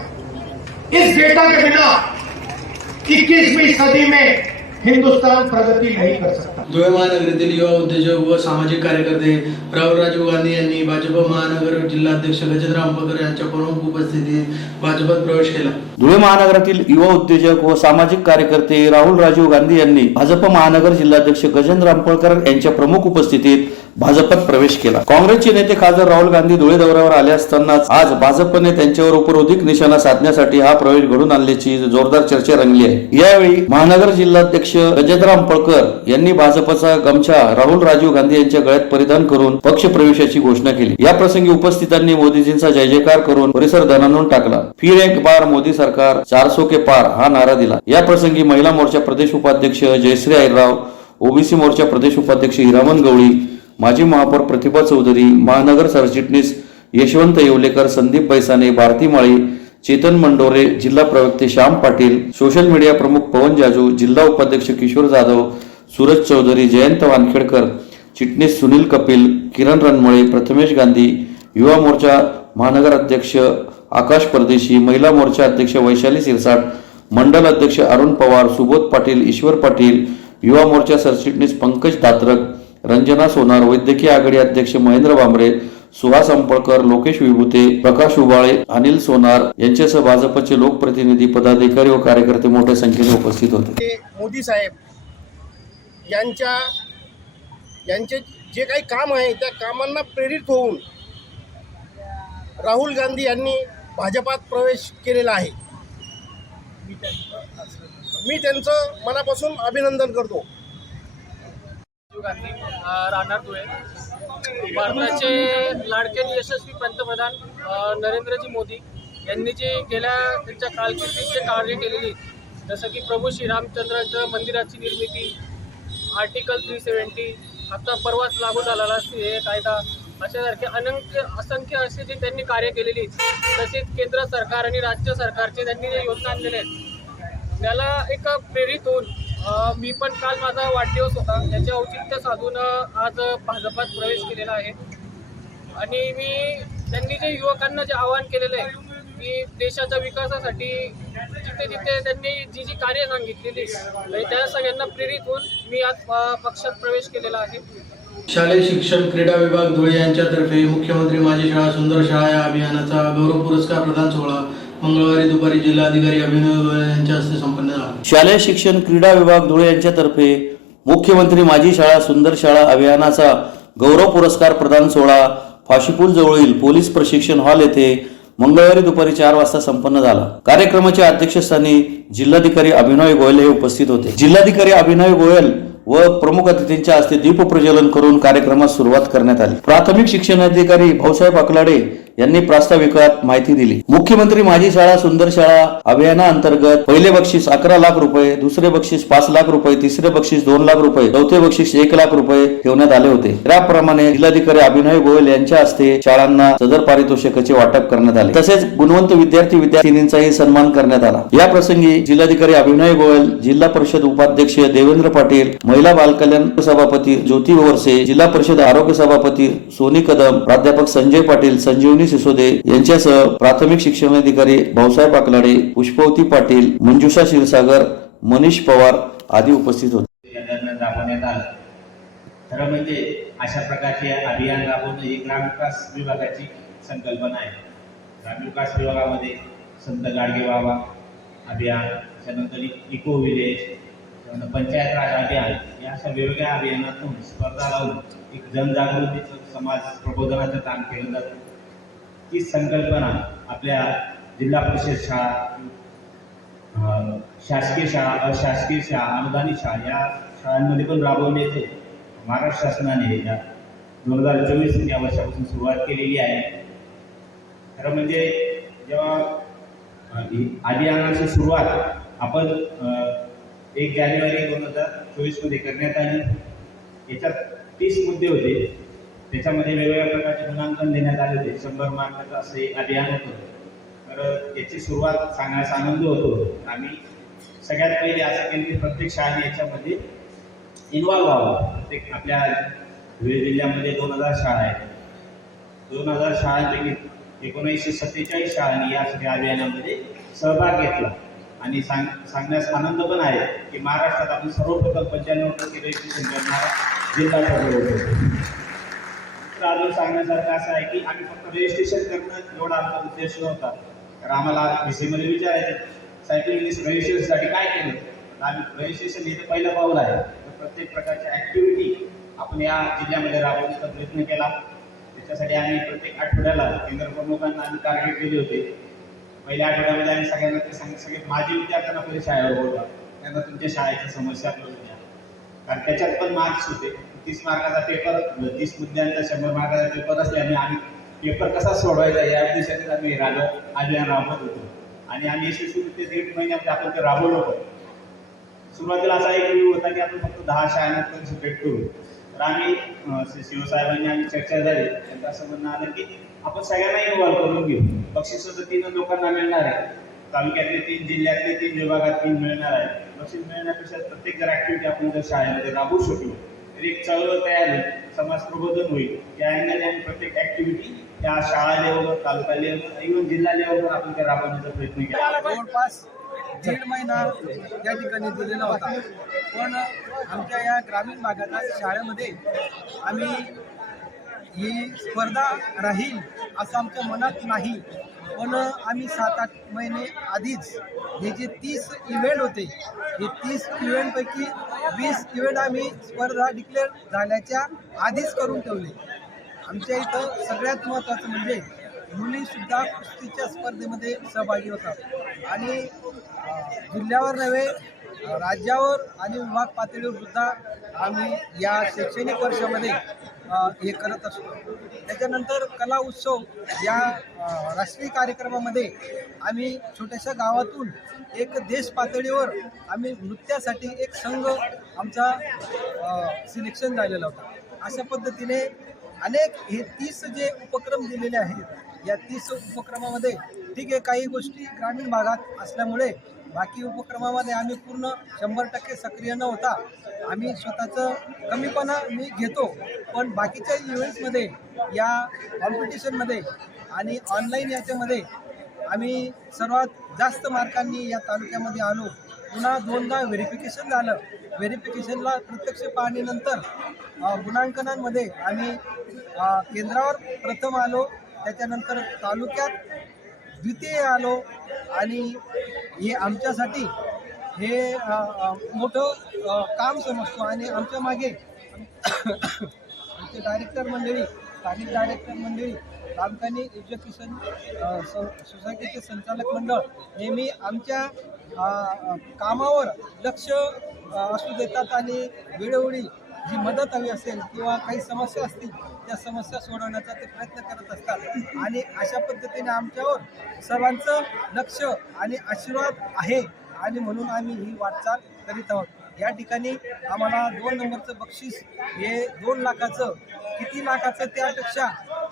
इस डेटा के बिना 21वीं सदी में हिंदुस्तान प्रगति नहीं कर सकता। धुळे महानगरातील युवा उद्योजक व सामाजिक कार्यकर्ते राहुल राजीव गांधी यांनी भाजप महानगर जिल्हाध्यक्ष गजेंद्र अंपकर यांच्या प्रमुख उपस्थितीत भाजपात प्रवेश केला। धुळे महानगरातील युवा उद्योजक व सामाजिक कार्यकर्ते राहुल राजीव गांधी यांनी भाजप महानगर जिल्हाध्यक्ष गजेंद्र अंपळकर यांच्या प्रमुख उपस्थितीत भाजपात प्रवेश केला। काँग्रेसचे नेते खासदार राहुल गांधी धुळे दौऱ्यावर आले असतानाच आज भाजपने त्यांच्यावर उपरोधिक निशाणा साधण्यासाठी हा प्रवेश घडून आणल्याची जोरदार चर्चा रंगली आहे। यावेळी महानगर जिल्हाध्यक्ष गजेंद्र अंपळकर यांनी भाजपचा गमछा राहुल राजीव गांधी यांच्या गळ्यात परिधान करून पक्ष प्रवेशाची घोषणा केली। या प्रसंगी उपस्थितांनी मोदीजींचा जय जयकार करून परिसर दणाणून टाकला। फिर एक बार मोदी सरकार 400 के पार हा नारा दिला। या प्रसंगी महिला मोर्चा प्रदेश उपाध्यक्ष जयश्री आयरराव, ओबीसी मोर्चा प्रदेश उपाध्यक्ष हिरामन गवळी, माजी महापौर प्रतिभा चौधरी, महानगर सरचिटणीस यशवंत येवलेकर, संदीप बैसाने, भारती माळी, चेतन मंडोरे, जिल्हा प्रवक्ते श्याम पाटील, सोशल मीडिया प्रमुख पवन जाजू, जिल्हा उपाध्यक्ष किशोर जाधव, सूरज चौधरी, जयंत वानखेडकर, चिटणीस सुनील कपिल, किरण रणमळे, प्रथमेश गांधी, युवा मोर्चा महानगर अध्यक्ष आकाश परदेशी, महिला मोर्चा अध्यक्ष वैशाली सिरसाट, मंडल अध्यक्ष अरुण पवार, सुबोध पाटील, ईश्वर पाटील, युवा मोर्चा सरचिटणीस पंकज दात्रक, रंजना सोनार, वैद्यकीय आघाडी अध्यक्ष महेंद्र बांबरे, सुहास अंपळकर, लोकेश विभूते, प्रकाश उबाळे, अनिल सोनार यांच्यासह भाजपचे लोकप्रतिनिधी, पदाधिकारी व कार्यकर्ते मोठ्या संख्येने उपस्थित होते। मोदी साहेब यांचे जे काही काम आहे त्या कामांना प्रेरित होऊन राहुल गांधी यांनी भाजपात प्रवेश केलेला आहे। मी त्यांचं मनापासून अभिनंदन करतो। गांधी राहणार धुळे। भारताचे लाडके आणि यशस्वी पंतप्रधान नरेंद्रजी मोदी यांनी जे गेल्या त्यांच्या कारकिर्दीत जे कार्य केलेली, जसं की प्रभू श्रीरामचंद्राचं मंदिराची निर्मिती, आर्टिकल 370, आता परवाच लागू झालेला हे कायदा, अशासारखे असंख्य असे जे त्यांनी कार्य केलेली, तसेच केंद्र सरकार आणि राज्य सरकारचे त्यांनी जे योजना आणलेले आहेत त्याला एक प्रेरित होऊन मी पण काल माझा वाढदिवस होता, त्याचे औचित्य साधून आज भाजपात प्रवेश केलेला आहे। आणि त्यांनी जे युवकांना जे आवाहन केलेलं आहे की देशाच्या विकासासाठी जिथे जिथे त्यांनी जी जी कार्य सांगितलेली त्या सगळ्यांना प्रेरित होऊन मी आज पक्षात प्रवेश केलेला आहे। शालेय शिक्षण क्रीडा विभाग धुळे यांच्यातर्फे मुख्यमंत्री माझी शाळा सुंदर शाळा या अभियानाचा गौरव पुरस्कार प्रदान सोहळा मंगळवारी दुपारी जिल्हाधिकारी अभिनव गोयल यांच्या हस्ते संपन्न झाला। शालेय शिक्षण क्रीडा विभाग धुळे यांच्यातर्फे मुख्यमंत्री माझी शाळा सुंदर शाळा अभियानाचा गौरव पुरस्कार प्रदान सोहळा फाशीपूल जवळील पोलीस प्रशिक्षण हॉल येथे मंगळवारी दुपारी 4 वाजता संपन्न झाला। कार्यक्रमाच्या अध्यक्षस्थानी जिल्हाधिकारी अभिनव गोयल हे उपस्थित होते। जिल्हाधिकारी अभिनव गोयल व प्रमुख अतिथींच्या हस्ते दीप प्रज्वलन करून कार्यक्रमास सुरुवात करण्यात आली। प्राथमिक शिक्षणाधिकारी भाऊसाहेब अकलाडे यांनी प्रास्ताविकात माहिती दिली। मुख्यमंत्री माझी शाळा सुंदर शाळा अभियानाअंतर्गत पहिले बक्षीस 11 लाख रुपये, दुसरे बक्षीस 5 लाख रुपये, तिसरे बक्षीस 2 लाख रुपये, चौथे बक्षीस 1 लाख रुपये ठेवण्यात आले होते। त्याप्रमाणे जिल्हाधिकारी अभिनव गोयल यांच्या हस्ते शाळांना सदर पारितोषिकाचे वाटप करण्यात आले। तसेच गुणवंत विद्यार्थी विद्यार्थिनींचाही सन्मान करण्यात आला। या प्रसंगी जिल्हाधिकारी अभिनव गोयल, जिल्हा परिषद उपाध्यक्ष देवेंद्र पाटील, महिला बालकल्याण सभापती ज्योती वरसे, जिल्हा परिषद आरोग्य सभापती सोनी कदम, प्राध्यापक संजय पाटील, संजीवनी सिसोदे यांच्यासह प्राथमिक शिक्षणाधिकारी भाऊसाहेब अकलाडे, पुष्पवती पाटील, मंजुषा क्षीरसागर, मनीष पवार आदी उपस्थित होते। राबवण्यात आलं। खरं म्हणजे अशा प्रकारचे अभियान राबवणं ही ग्रामविकास विभागाची संकल्पना आहे। ग्रामविकास विभागामध्ये संत गाडगे बाबा अभियान, त्यानंतर इको विलेज, पंचायत राज अभियान, या अशा वेगवेगळ्या अभियानातून स्पर्धा लावून एक जनजागृतीचं समाज प्रबोधनाचं काम केलं जातं। ती संकल्पना आपल्या जिल्हा परिषद शाळा, शासकीय शाळा, अशासकीय शाळा, अनुदानित शाळा या शाळांमध्ये पण राबवण्यात येते। महाराष्ट्र शासनाने या 2024 या वर्षापासून सुरुवात केलेली आहे। खरं म्हणजे जेव्हा अभियानाची सुरुवात आपण 1 जानेवारी 2024 मध्ये करण्यात आली. याच्यात 30 मुद्दे होते. त्याच्यामध्ये वेगवेगळ्या प्रकारचे गुणांकन देण्यात आले होते. 100 मार्काचं असं एक अभियान होतं. तर याची सुरुवात सांगण्याचा आनंद होतो. आम्ही सगळ्यात पहिले असं केलं की प्रत्येक शाळेने याच्यामध्ये इन्व्हॉल्व व्हावं. प्रत्येक आपल्या धुळे जिल्ह्यामध्ये 2000 शाळा आहेत. 2000 शाळांपैकी 1947 शाळांनी या सगळ्या अभियानामध्ये सहभाग घेतला. आणि सांगण्यास आनंद पण आहे की महाराष्ट्रात आपण सर्वप्रथम 95% रजिस्ट्रेशन करणारा जिल्हा ठरलो होतो. तर अजून सांगण्यासारखं असं आहे की आम्ही फक्त रजिस्ट्रेशन करणं एवढा आमचा उद्देश नव्हता. तर आम्हाला VC मध्ये विचारायचं सायकलिंग रजिस्ट्रेशनसाठी काय केलं. तर आम्ही रजिस्ट्रेशन हे पहिलं पाऊल आहे. तर प्रत्येक प्रकारच्या ॲक्टिव्हिटी आपण या जिल्ह्यामध्ये राबवण्याचा प्रयत्न केला. त्याच्यासाठी आम्ही प्रत्येक आठवड्याला केंद्र प्रमुखांना आम्ही टार्गेट केले होते. पहिल्या आठवड्यामध्ये आम्ही सगळ्यांना ते सगळे माझे विद्यार्थ्यांना पहिले शाळेवर बोलवा, त्यांना तुमच्या शाळेच्या समस्या कळून द्या. कारण त्याच्यात पण मार्क्स होते. 30 मार्काचा पेपर, 30 मुद्द्यांचा 100 मार्काचा पेपर असल्याने आम्ही पेपर कसा सोडवायचा या उद्देशाने आम्ही अभियान राबवत होतो. आणि आम्ही यशस्वी 1.5 महिन्यामध्ये आपण ते राबवलं होतं. सुरुवातीला असा एक व्ह्यू होता की आपण फक्त 10 शाळांना कॉन्सन्ट्रेट करू. तर आम्ही शिवसाहेबांनी आम्ही चर्चा झाली. त्यांचं असं म्हणणं आलं की आपण सगळ्यांना इन्व्हॉल्व करून घेऊ. बक्षीस 3 लोकांना मिळणार आहे. तालुक्यातले 3, जिल्ह्यातले 3, विभागात 3 मिळणार आहे. बक्षीस मिळण्यापेक्षा प्रत्येक जर ॲक्टिव्हिटी आपण जर शाळेमध्ये राबवू शकलो तर एक चळवळ तयार होईल, समाज प्रबोधन होईल. या अँगलने आम्ही प्रत्येक ॲक्टिव्हिटी त्या शाळा लेवलवर, तालुका लेवलवर, इव्हन जिल्हा लेवलवर आपण त्या राबवण्याचा प्रयत्न केला. जवळपास 1.5 महिना या ठिकाणी दिलेला होता. पण आमच्या या ग्रामीण भागाच्या शाळेमध्ये आम्ही ही स्पर्धा राहील असं आमच्या मनात नाही. पण आम्ही 7-8 महिने आधीच हे जे 30 इव्हेंट होते, हे 30 इव्हेंटपैकी 20 इव्हेंट आम्ही स्पर्धा डिक्लेअर झाल्याच्या आधीच करून ठेवले. आमच्या इथं सगळ्यात महत्त्वाचं म्हणजे मुलीसुद्धा कुस्तीच्या स्पर्धेमध्ये सहभागी होतात. आणि जिल्ह्यावर नव्हे, राज्यावर आणि विभाग पातळीवर सुद्धा आम्ही या शैक्षणिक वर्षामध्ये हे करत असतो. त्याच्यानंतर कला उत्सव या राष्ट्रीय कार्यक्रमामध्ये आम्ही छोट्याशा गावातून एक देश पातळीवर आम्ही नृत्यासाठी एक संघ आमचा सिलेक्शन झालेला होता. अशा पद्धतीने अनेक हे 30 जे उपक्रम दिलेले आहेत, या 30 उपक्रमामध्ये ठीक आहे काही गोष्टी ग्रामीण भागात असल्यामुळे बाकी उपक्रमामध्ये आम्ही पूर्ण 100% सक्रिय न होता आम्ही स्वतःचं कमीपणा मी घेतो. पण बाकीच्या इव्हेंट्समध्ये, या कॉम्पिटिशनमध्ये आणि ऑनलाईन याच्यामध्ये आम्ही सर्वात जास्त मार्कांनी या तालुक्यामध्ये आलो. पुन्हा 2दा व्हेरिफिकेशन झालं. व्हेरिफिकेशनला प्रत्यक्ष पाहणीनंतर गुणांकनांमध्ये आम्ही केंद्रावर प्रथम आलो, त्याच्यानंतर तालुक्यात द्वितीय आलो. आणि हे आमच्यासाठी हे मोठं काम समजतो. आणि आमच्या मागे आमचे डायरेक्टर मंडळी, स्थानिक डायरेक्टर मंडळी, रामकानी एज्युकेशन सोसायटीचे संचालक मंडळ नेहमी आमच्या कामावर लक्ष असू देतात. आणि वेळोवेळी जी मदत हवी असेल किंवा काही समस्या असतील त्या समस्या सोडवण्याचा ते प्रयत्न करत असतात. आणि अशा पद्धतीने आमच्यावर सर्वांचं लक्ष आणि आशीर्वाद आहे. आणि म्हणून आम्ही ही वाटचाल करीत आहोत. या ठिकाणी आम्हाला 2 नंबरचं बक्षीस हे 2 लाखाचं, किती लाखाचं त्यापेक्षा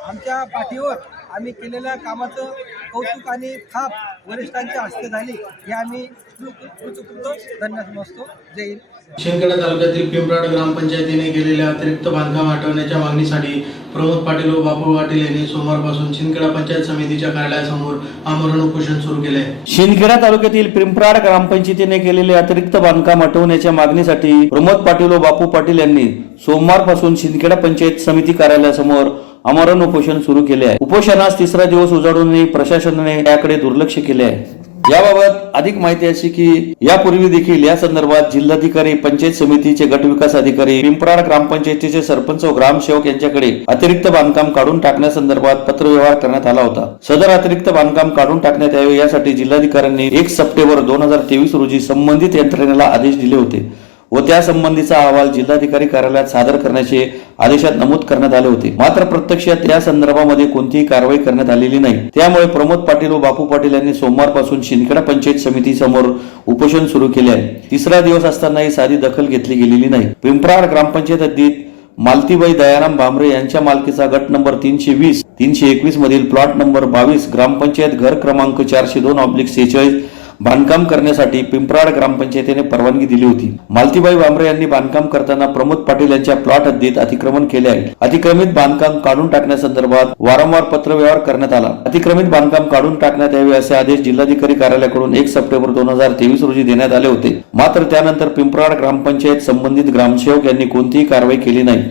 आमच्या पाठीवर आम्ही केलेल्या कामाचं कौतुक आणि थाप वरिष्ठांच्या हस्ते झाली. हे आम्ही धन्यवाद समजतो. जय हिंद. शिंदखेडा तालुक्यातील पिंपराड ग्रामपंचायतीने केलेल्या अतिरिक्त बांधकाम हटवण्याच्या मागणीसाठी प्रमोद पाटील व बापू पाटील यांनी सोमवारपासून शिंदखेडा पंचायत समितीच्या कार्यालयासमोर आमरण उपोषण सुरू केले आहे. शिंदखेडा तालुक्यातील पिंपराड ग्रामपंचायतीने केलेले अतिरिक्त बांधकाम हटवण्याच्या मागणीसाठी प्रमोद पाटील व बापू पाटील यांनी सोमवारपासून शिंदखेडा पंचायत समिती कार्यालयासमोर आमरण उपोषण सुरू केले आहे. उपोषणास 3रा दिवस उजाडूनही प्रशासनाने याकडे दुर्लक्ष केले आहे. याबाबत अधिक माहिती अशी की यापूर्वी देखील या संदर्भात जिल्हाधिकारी, पंचायत समितीचे गट विकास अधिकारी, पिंपराड ग्रामपंचायतीचे सरपंच व ग्रामसेवक यांच्याकडे अतिरिक्त बांधकाम काढून टाकण्यासंदर्भात पत्रव्यवहार करण्यात आला होता. सदर अतिरिक्त बांधकाम काढून टाकण्यात यावे यासाठी जिल्हाधिकाऱ्यांनी 1 सप्टेंबर 2023 रोजी संबंधित यंत्रणेला आदेश दिले होते व त्यासंबंधीचा अहवाल जिल्हाधिकारी कार्यालयात सादर करण्याचे आदेशात नमूद करण्यात आले होते. मात्र प्रत्यक्षात या संदर्भामध्ये कोणतीही कारवाई करण्यात आलेली नाही. त्यामुळे प्रमोद पाटील व बापू पाटील यांनी सोमवारपासून शिंदखेडा पंचायत समिती समोर उपोषण सुरू केले आहे. तिसरा दिवस असतानाही साधी दखल घेतली गेलेली नाही. पिंपराड ग्रामपंचायत हद्दीत मालतीबाई दयाराम भामरे यांच्या मालकीचा गट नंबर 320-321 मधील प्लॉट नंबर 22 ग्रामपंचायत घर क्रमांक 402/46 बांधकाम करण्यासाठी पिंपराड ग्रामपंचायतीने परवानगी दिली होती. मालतीबाई भामरे यांनी बांधकाम करताना प्रमोद पाटील यांच्या प्लॉट हद्दीत अतिक्रमण केले आहे. अतिक्रमित बांधकाम काढून टाकण्यासंदर्भात वारंवार पत्रव्यवहार करण्यात आला. अतिक्रमित बांधकाम काढून टाकण्यात यावे असे आदेश जिल्हाधिकारी कार्यालयाकडून 1 सप्टेंबर 2023 रोजी देण्यात आले होते. मात्र त्यानंतर पिंपराड ग्रामपंचायत संबंधित ग्रामसेवक यांनी कोणतीही कारवाई केली नाही.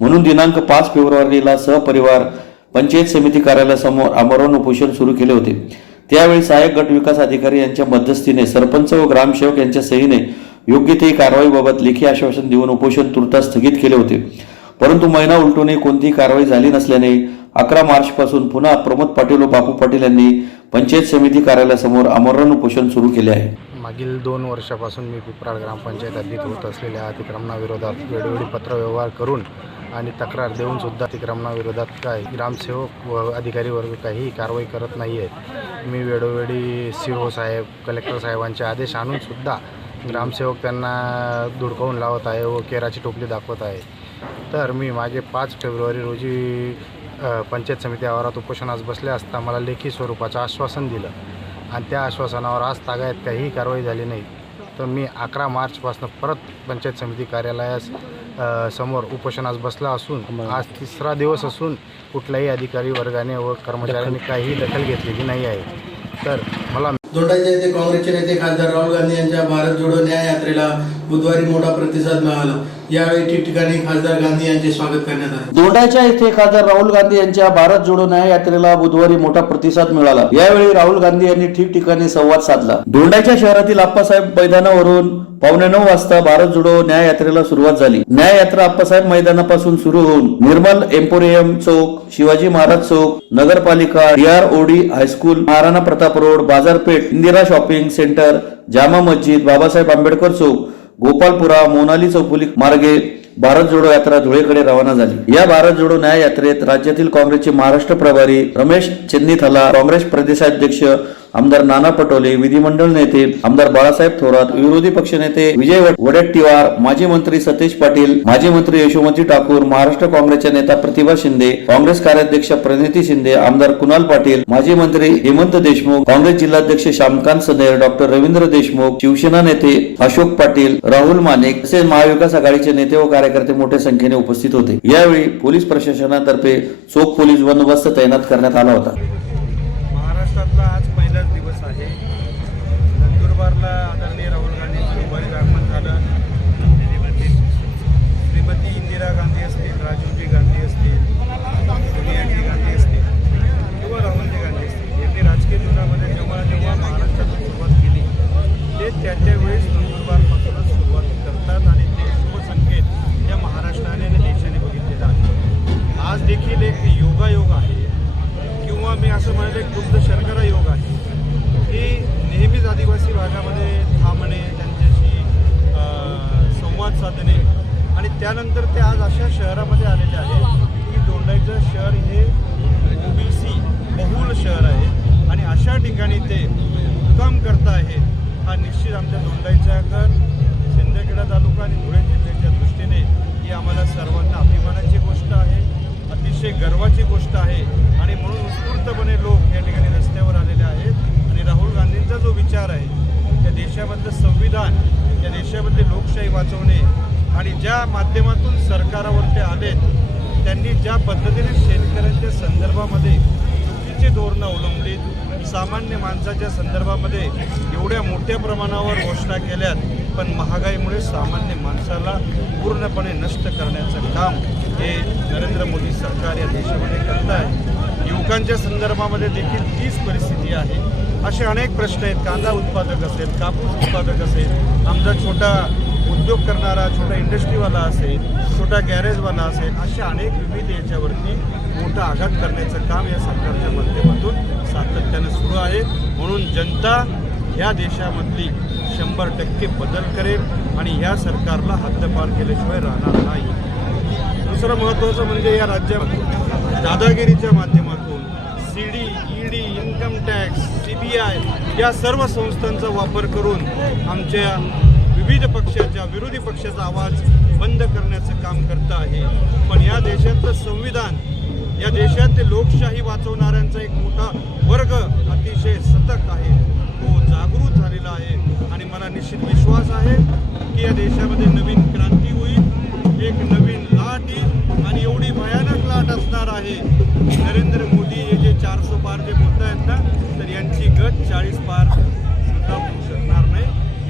म्हणून दिनांक 5 फेब्रुवारीला सहपरिवार पंचायत समिती कार्यालयासमोर आमरण उपोषण सुरू केले होते. त्यावेळी सहाय्यक गट विकास अधिकारी यांच्या मध्यस्थीने सरपंच व ग्रामसेवक यांच्या सहीने योग्य ते कारवाईबाबत लेखी आश्वासन देऊन उपोषण तुर्तास स्थगित केले होते. परंतु महिना उलटूनही कोणतीही कारवाई झाली नसल्याने 11 मार्च पासून पुन्हा प्रमोद पाटील व बापू पाटील यांनी पंचायत समिती कार्यालयासमोर आमरण उपोषण सुरू केले आहे. मागील 2 वर्षापासून मी पिंपराड ग्रामपंचायत हद्दीत होत असलेल्या अतिक्रमणाविरोधात वेळोवेळी पत्रव्यवहार करून आणि तक्रार देऊन सुद्धा अतिक्रमणाविरोधात काय ग्रामसेवक व अधिकारी वर्ग काहीही कारवाई करत नाही आहेत. मी वेळोवेळी CO साहेब, कलेक्टर साहेबांचे आदेश आणून सुद्धा ग्रामसेवक त्यांना धुडकावून लावत आहे व केराची टोपली दाखवत आहे. तर मी मागे 5 फेब्रुवारी रोजी पंचायत समिती आवारात उपोषणास बसले असता मला लेखी स्वरूपाचं आश्वासन दिलं आणि त्या आश्वासनावर आज तागायत काहीही कारवाई झाली नाही. तर मी 11 मार्चपासून परत पंचायत समिती कार्यालयास समोर उपोषणास बसला असून आज 3रा दिवस असून कुठल्याही अधिकारी वर्गाने व कर्मचाऱ्यांनी काहीही दखल घेतलेली नाही आहे. तर मला दोंडाच्या येथे काँग्रेसचे नेते खासदार राहुल गांधी यांच्या भारत जोडो न्याय यात्रेला बुधवारी मोठा प्रतिसाद मिळाला. यावेळी ठिकठिकाणी खासदार गांधी यांचे स्वागत करण्यात आले. दोंडाच्या येथे खासदार राहुल गांधी यांच्या भारत जोडो न्याय यात्रेला बुधवारी मोठा प्रतिसाद मिळाला. यावेळी राहुल गांधी यांनी ठिकठिकाणी संवाद साधला. दोंडाच्या शहरातील आप्पासाहेब मैदानावरून 8:45 वाजता भारत जोडो न्याय यात्रेला सुरुवात झाली. न्याय यात्रा आप्पासाहेब मैदानापासून सुरू होऊन निर्मल एम्पोरियम चौक, शिवाजी महाराज चौक, नगरपालिका, DROD high school, Maharana Pratap road, बाजारपेठ, इंदिरा शॉपिंग सेंटर, जामा मस्जिद, बाबासाहेब आंबेडकर चौक, गोपालपुरा, मोनाली चौफुली मार्गे भारत जोडो यात्रा धुळेकडे रवाना झाली. या भारत जोडो न्याय यात्रेत राज्यातील काँग्रेसचे महाराष्ट्र प्रभारी रमेश चेन्नीथला, काँग्रेस प्रदेशाध्यक्ष आमदार नाना पटोले, विधिमंडळ नेते आमदार बाळासाहेब थोरात, विरोधी पक्षनेते विजय वडेट्टीवार, माजी मंत्री सतीश पाटील, माजी मंत्री यशोमती ठाकूर, महाराष्ट्र काँग्रेसच्या नेता प्रतिभा शिंदे, काँग्रेस कार्याध्यक्ष प्रणिती शिंदे, आमदार कुणाल पाटील, माजी मंत्री हेमंत देशमुख, काँग्रेस जिल्हाध्यक्ष श्यामकांत सनेर, डॉक्टर रवींद्र देशमुख, शिवसेना नेते अशोक पाटील, राहुल मानेक तसेच महाविकास आघाडीचे नेते व कार्यकर्ते मोठ्या संख्येने उपस्थित होते. यावेळी पोलीस प्रशासनातर्फे चोख पोलीस बंदोबस्त तैनात करण्यात आला होता. महाराष्ट्रातला आज पहिलाच दिवस आहे. नंदुरबारला आदरणीय राहुल गांधींचं दुपारी आगमन झालं. श्रीमती इंदिरा गांधी असतील, राजीवजी गांधी असतील, सोनियाजी गांधी असतील किंवा राहुलजी गांधी असतील, यांनी राजकीय जीवनामध्ये जेव्हा महाराष्ट्रातून सुरुवात केली ते त्याच्या वेळेस नंदुरबारपासूनच सुरुवात करतात आणि ते शुभसंकेत या महाराष्ट्राने आणि देशाने बघितलेला आहे. आज देखील एक योगायोग आहे किंवा मी असं म्हणेल एक दुग्ध शर्करा योग आहे की नेहमीच आदिवासी भागामध्ये थांबणे, त्यांच्याशी संवाद साधणे आणि त्यानंतर ते आज अशा शहरामध्ये आलेले आहेत की दोंडाईचं शहर हे OBC बहुल शहर आहे आणि अशा ठिकाणी ते मुक्काम करत आहेत. हा निश्चित आमच्या दोंडाईचा शिंदखेडा तालुका आणि धुळे जिल्ह्याच्या दृष्टीने ही आम्हाला सर्वांना अभिमानाची गोष्ट आहे, अतिशय गर्वाची गोष्ट आहे आणि म्हणून उत्स्फूर्तपणे लोक या ठिकाणी रस्त्यावर आलेले आहेत. आणि राहुल गांधींचा जो विचार आहे त्या देशामधलं संविधान, त्या देशामधली लोकशाही वाचवणे आणि ज्या माध्यमातून सरकारावर ते आलेत त्यांनी ज्या पद्धतीने शेतकऱ्यांच्या संदर्भामध्ये चुकीची धोरणं अवलंबली, सामान्य माणसाच्या संदर्भामध्ये एवढ्या मोठ्या प्रमाणावर घोषणा केल्यात पण महागाईमुळे सामान्य माणसाला पूर्णपणे नष्ट करण्याचं काम हे नरेंद्र मोदी सरकार या देशामध्ये करत आहे. युवकांच्या संदर्भामध्ये देखील तीच परिस्थिती आहे. असे अनेक प्रश्न आहेत. कांदा उत्पादक असेल, कापूस उत्पादक असेल, आमचा छोटा उद्योग करणारा छोटा इंडस्ट्रीवाला असेल, छोटा गॅरेजवाला असेल, अशा अनेक विविध याच्यावरती मोठा आघात करण्याचं काम या सरकारच्या माध्यमातून सातत्यानं सुरू आहे. म्हणून जनता या देशामधली 100% बदल करेल आणि या सरकारला हद्दपार केल्याशिवाय राहणार नाही. दुसरं महत्त्वाचं म्हणजे या राज्यात दादागिरीच्या माध्यमातून CD, ED, income tax, CBI या सर्व संस्थांचा वापर करून आमच्या विविध पक्षाच्या विरोधी पक्षाचा आवाज बंद करण्याचं काम करत आहे. पण या देशातलं संविधान, या देशात लोकशाही वाचवणाऱ्यांचा एक मोठा वर्ग अतिशय सतर्क आहे, तो जागृत झालेला आहे आणि मला निश्चित विश्वास आहे की या देशामध्ये नवीन क्रांती होईल, एक नवीन लाट येईल आणि एवढी भयानक लाट असणार आहे. नरेंद्र मोदी हे जे 400 पार जे बोलत आहेत ना, तर यांची गत 40 पार सुद्धा होऊ शकणार नाही.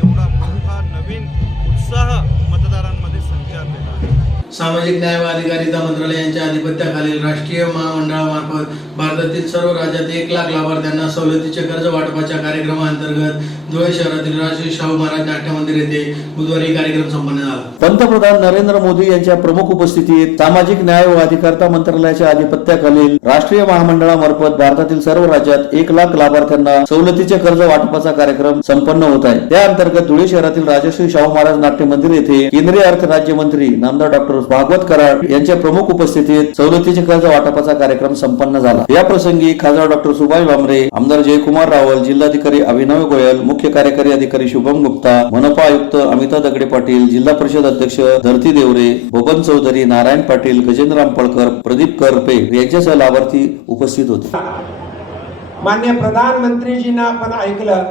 एवढा मोठा नवीन उत्साह मतदारांमध्ये संचारलेला आहे. सामाजिक न्याय व अधिकारिता मंत्रालय यांच्या अधिपत्याखालील राष्ट्रीय महामंडळामार्फत भारतातील सर्व राज्यात 1 लाख लाभार्थ्यांना सवलतीचे कर्ज वाटपाच्या कार्यक्रमाअंतर्गत धुळे शहरातील राजश्री शाहू महाराज नाट्य मंदिर येथे बुधवारी कार्यक्रम संपन्न झाला. पंतप्रधान नरेंद्र मोदी यांच्या प्रमुख उपस्थितीत सामाजिक न्याय व अधिकारिता मंत्रालयाच्या अधिपत्याखालील राष्ट्रीय महामंडळामार्फत भारतातील सर्व राज्यात 1 लाख लाभार्थ्यांना सवलतीचे कर्ज वाटपाचा कार्यक्रम संपन्न होत आहे. त्या अंतर्गत धुळे शहरातील राजश्री शाहू महाराज नाट्य मंदिर येथे केंद्रीय अर्थ राज्यमंत्री नामदार डॉक्टर भागवत कराड यांच्या प्रमुख उपस्थितीत सवलतीचे कर्ज वाटपाचा कार्यक्रम संपन्न झाला. या प्रसंगी खासदार डॉक्टर सुभाष भामरे, आमदार जयकुमार रावल, जिल्हाधिकारी अभिनव गोयल, मुख्य कार्यकारी अधिकारी शुभम गुप्ता, मनपा आयुक्त अमिता दगडे पाटील, जिल्हा परिषद अध्यक्ष धरती देवरे, बबन चौधरी, नारायण पाटील, गजेंद्र आंपळकर, प्रदीप करपे यांच्यासह लाभार्थी उपस्थित होते. माननीय प्रधानमंत्रीजींना आपण ऐकलं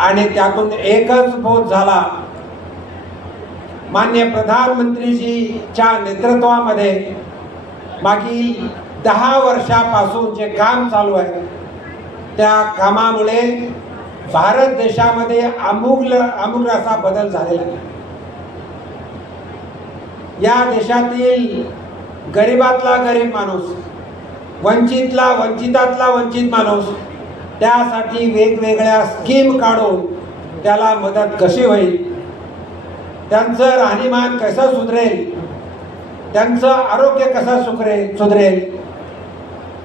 आणि त्यातून एकच बोध झाला. माननीय प्रधानमंत्रीजीच्या नेतृत्वामध्ये मागील 10 वर्षापासून जे काम चालू आहे त्या कामामुळे भारत देशामध्ये आमूल असा बदल झालेला आहे. या देशातील गरीबातला गरीब माणूस, वंचितातला वंचित माणूस, त्यासाठी वेगवेगळ्या स्कीम काढून त्याला मदत कशी होईल, त्यांचं राहणीमान कसं सुधरेल, त्यांचं आरोग्य कसं सुधरेल,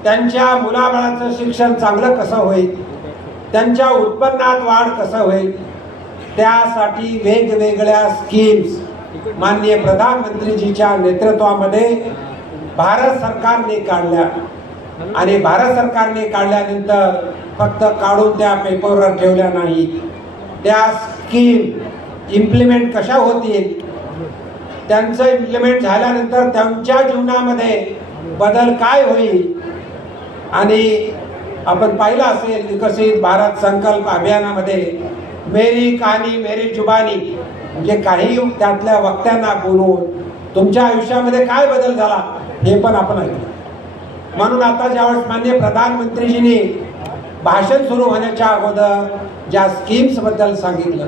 त्यांच्या मुलाबाळाचं शिक्षण चांगलं कसं होईल, त्यांच्या उत्पन्नात वाढ कसं होईल, त्यासाठी वेगवेगळ्या स्कीम्स माननीय प्रधानमंत्रीजीच्या नेतृत्वामध्ये भारत सरकारने काढल्या. आणि भारत सरकारने काढल्यानंतर फक्त काढून त्या पेपरवर ठेवल्या नाही, त्या स्कीम इम्प्लिमेंट कशा होतील, त्यांचं इम्प्लिमेंट झाल्यानंतर त्यांच्या जीवनामध्ये बदल काय होईल. आणि आपण पाहिलं असेल विकसित भारत संकल्प अभियानामध्ये मेरी कहाणी मेरी जुबानी, म्हणजे काही त्यातल्या वक्त्यांना बोलून तुमच्या आयुष्यामध्ये काय बदल झाला हे पण आपण ऐकलं. म्हणून आता ज्यावेळेस माननीय प्रधानमंत्रीजींनी भाषण सुरू होण्याच्या अगोदर ज्या स्कीम्सबद्दल सांगितलं,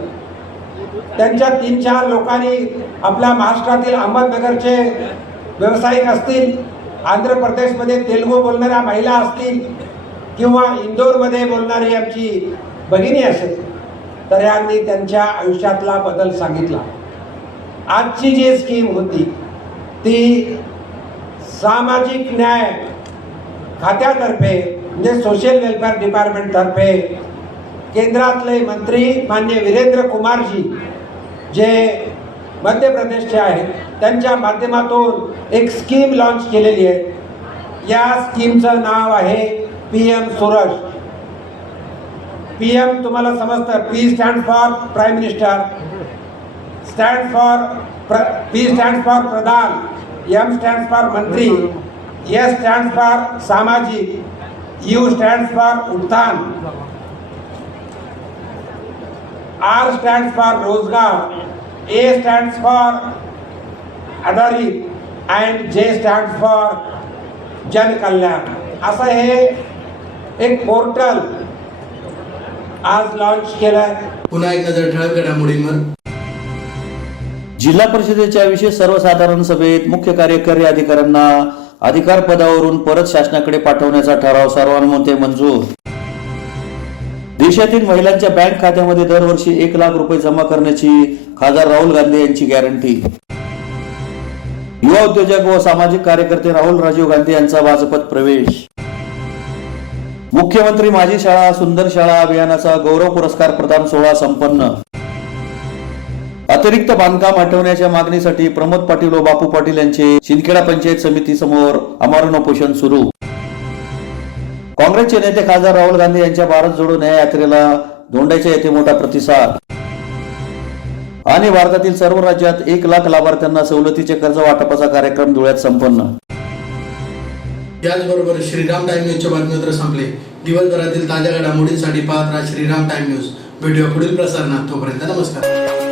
त्यांच्या 3-4 लोकांनी आपल्या महाराष्ट्रातील अहमदनगरचे व्यावसायिक असतील, आंध्र प्रदेशमध्ये तेलुगू बोलणाऱ्या महिला असतील किंवा इंदोरमध्ये बोलणारी आमची भगिनी असेल, तर यांनी त्यांच्या आयुष्यातला बदल सांगितला. आजची जी स्कीम होती ती सामाजिक न्याय खात्यातर्फे म्हणजे सोशल वेलफेअर डिपार्टमेंटतर्फे केंद्रातले मंत्री माननीय वीरेंद्र कुमारजी जे मध्य प्रदेशचे आहेत त्यांच्या माध्यमातून एक स्कीम लॉन्च केलेली आहे. या स्कीमचं नाव आहे PM सूरज. PM तुम्हाला समजतं, P stand for prime minister, P stand for Pradhan, M stand for मंत्री, S स्टँड फॉर सामाजिक, U stand for Utthan, R stand for रोजगार, A स्टँड फॉर आधारित अँड J स्टँड फॉर जनकल्याण. असं हे एक पोर्टल आज लॉन्च केलंय. पुन्हा एक नजर ठळक घडामोडींवर. जिल्हा परिषदेच्या विशेष सर्वसाधारण सभेत मुख्य कार्यकारी अधिकाऱ्यांना अधिकार पदावरून परत शासनाकडे पाठवण्याचा ठराव सर्वानुमते मंजूर. देशातील महिलांच्या बँक खात्यामध्ये दरवर्षी 1 लाख रुपये जमा करण्याची खासदार राहुल गांधी यांची गॅरंटी. युवा उद्योजक व सामाजिक कार्यकर्ते राहुल राजीव गांधी यांचा भाजपत प्रवेश. मुख्यमंत्री माझी शाळा सुंदर शाळा अभियानाचा गौरव पुरस्कार प्रदान सोहळा संपन्न. अतिरिक्त बांधकाम हटवण्याच्या मागणीसाठी प्रमोद पाटील व बापू पाटील यांचे शिंदखेडा पंचायत समिती समोर आमरण उपोषण सुरू. काँग्रेसचे नेते खासदार राहुल गांधी यांच्या भारत जोडो न्याय यात्रेला धोंड्याच्या येथे मोठा प्रतिसाद. आणि भारतातील सर्व राज्यात 1 लाख लाभार्थ्यांना सवलतीचे कर्ज वाटपाचा कार्यक्रम धुळ्यात संपन्न. याचबरोबर श्रीराम टाइम न्यूजच्या बातमीपत्र संपले. दिवसभरातील ताज्या घडामोडींसाठी पाहत राहा श्रीराम टाइम न्यूज. भेटूया पुढील प्रसारणात. तोपर्यंत नमस्कार.